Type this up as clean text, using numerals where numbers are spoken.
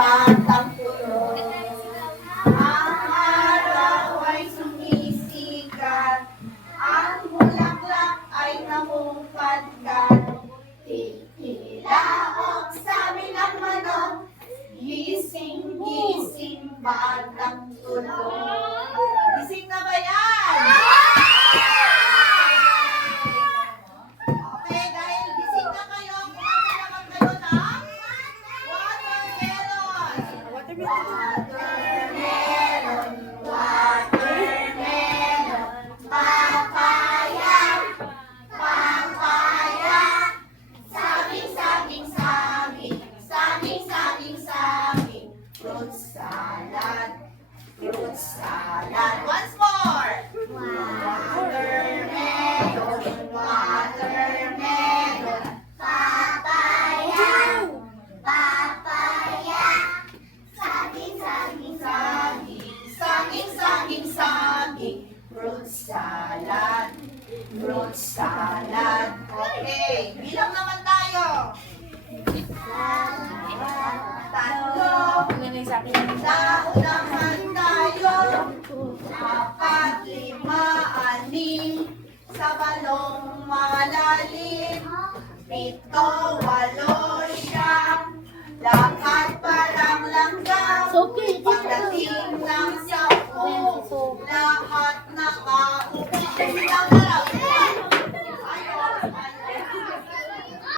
batang pulo. Ang araw ay sumisikat, ang bulaklak ay namumpadkat. Tikilaok sabi ng manok, gising-gising batang tulo. Gising na ba yan? Okay, dahil gising na kayo, kumanta naman kayo ng watermelon. Watermelon, watermelon, papaya, papaya, saging, saging, saging, saging, saging, saging, fruit salad, fruit salad. Once more. Watermelon, watermelon, papaya, papaya, saging, saging, saging, saging, saging, saging, fruit salad, fruit salad. Okay, bilang naman tayo. Tatlo, daunahan tayo. 4, 5, 6, sa balong malalim. 7, 8, 9, lakad parang langgam.